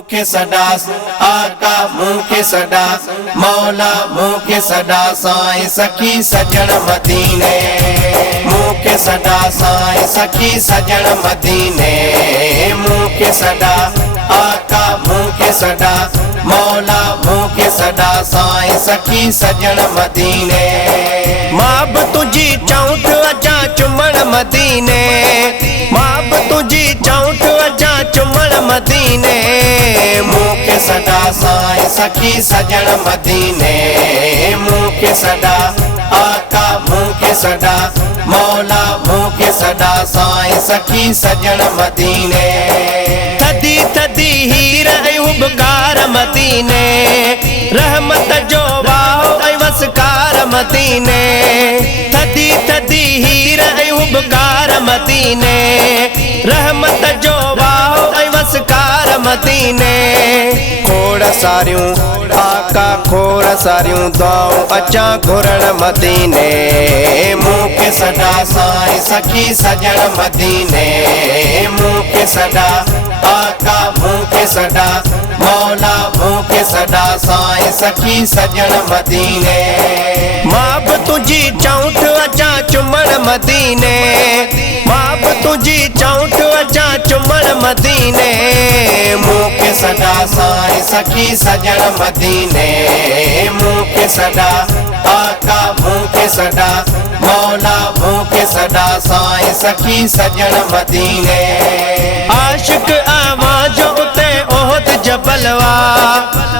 मुखे सदा आका मुखे सदा मौला मुखे सदा साईं सखी सजण मदीने मुखे सदा साईं सखी सजण मदीने मुखे सदा आका मुखे सदा मौला मुखे सदा साईं सखी सजण मदीने मां बि तुझी चौंठ अचा चुमण मदीने मां बि तुझी चौंठ अचा चुमण मदीने मुखे सदा साईं सखी सजण मदीने मुखे सदा आका मुखे सदा मौला मुखे सदा साईं सखी सजण मदीने थदी थदी हीर ऐं उबकार मदीने रहमत जो वाहो ऐं वसकार मदीने थदी थदी हीर ऐं उबकार मदीने रहमत जो वाहो ऐं वसकार मदीने खोड़ सारियूं आका खोड़ सारियूं दुआऊं अचा घुरण मदीने मुखे सदा साईं सखी सजण मदीने मुखे सदा आका मुखे सदा मौला मुखे सदा साईं सखी सजण मदीने मां बि तुझी चौंठ अचा चुमण मदीने मां बि तुझी चौंठ अचा चुमण मदीने मुखे सदा साईं सखी सजण मदीने मुखे सदा आका मुखे सदा मौला मुखे सदा साईं सखी सजण मदीने आशिक आवाज़ उते ओहद जबलवा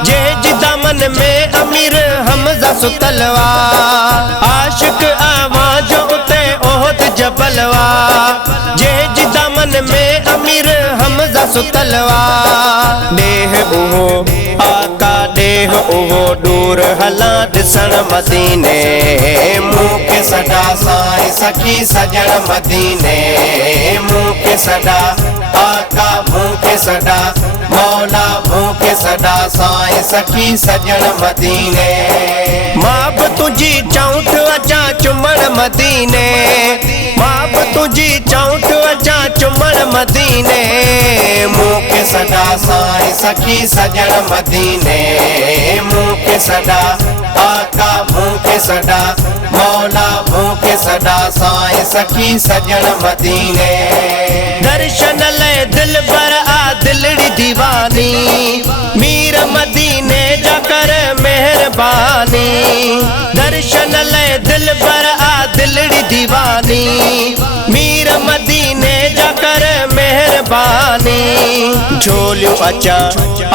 जे दामन में अमीर हमजा सुतलवा आशिक आवाज़ उते ओहद जबलवा जे दामन में अमीर हमजा सुतलवा देह उहो आका देह उहो दूर हला ॾिसण मदीने मुखे सदा साईं सखी सजण मदीने मुखे सदा आका मुखे सदा मौला मुखे सदा साईं सखी सजण मदीने मां बि तुझी चौंठ अचा चुमण मदीने मां बि तुझी चौंठ अचा चुमण मदीने मुखे सदा साईं सखी सजण मदीने मुखे सदा आका मुखे सदा मौला मुखे सदा साईं सखी सजण मदीने दर्शन ले दिल पर आ दिलड़ी दीवानी मीर मदीने जा कर मेहरबानी दर्शन ले दिल पर आ दिलड़ी दीवानी मीर मदीने जा कर मेहरबानी झोलियूं अचा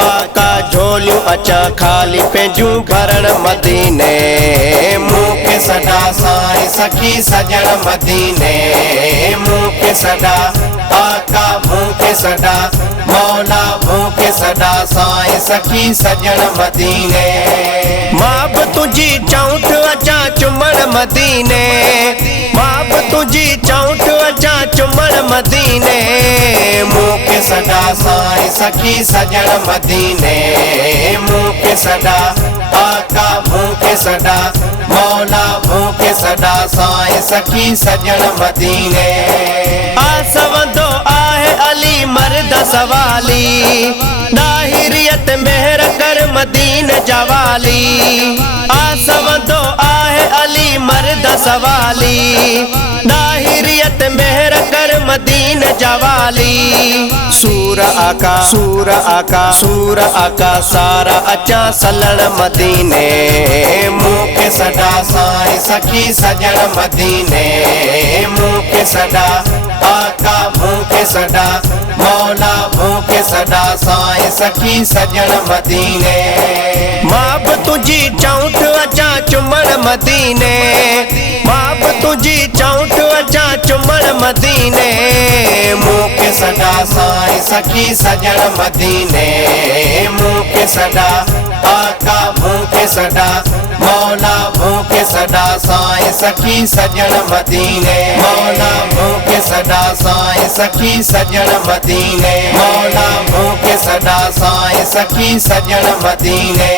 आका झोलियूं अचा खाली पंहिंजूं भरण मदीने मुखे सदा साईं सखी सजण मदीने मुखे सदा आका मुखे सदा मौला मुखे सदा साईं सखी सजण मदीने मां बि तुझी चौंठ अचा चुमण मदीने मां बि तुझी चौंठ अचा चुमण मदीने मुखे सदा साईं सखी सजण मदीने मुखे सदा आका मुखे सदा मौला मुखे सदा साईं सखी सजण मदीने आसवंदो आहे अली मर्द सवाली दाहिरियत मेहर कर मदीन जवाली आसवंदो आहे अली मर्द सवाली दाहिरियत मेहर कर मदीन जवाली सूर आका सूर आका सूर आका सारा अचा सलण मदीने मुखे सदा साईं सखी सजण मदीने मुखे सदा आका मुखे सदा मौला मुखे सदा साईं सखी सजण मदीने मां बि तुझी चौंठ अचा चुमण मदीने मां बि तुझी चौंठ अचा चुमण मदीने मुखे सदा साईं सखी सजण मदीने मुखे सदा आका मुखे सदा मौला मुखे सदा साईं सखी सजण मदीने मौला मुखे सदा साईं सखी सजण मदीने मौला मुखे सदा साईं सखी सजण मदीने।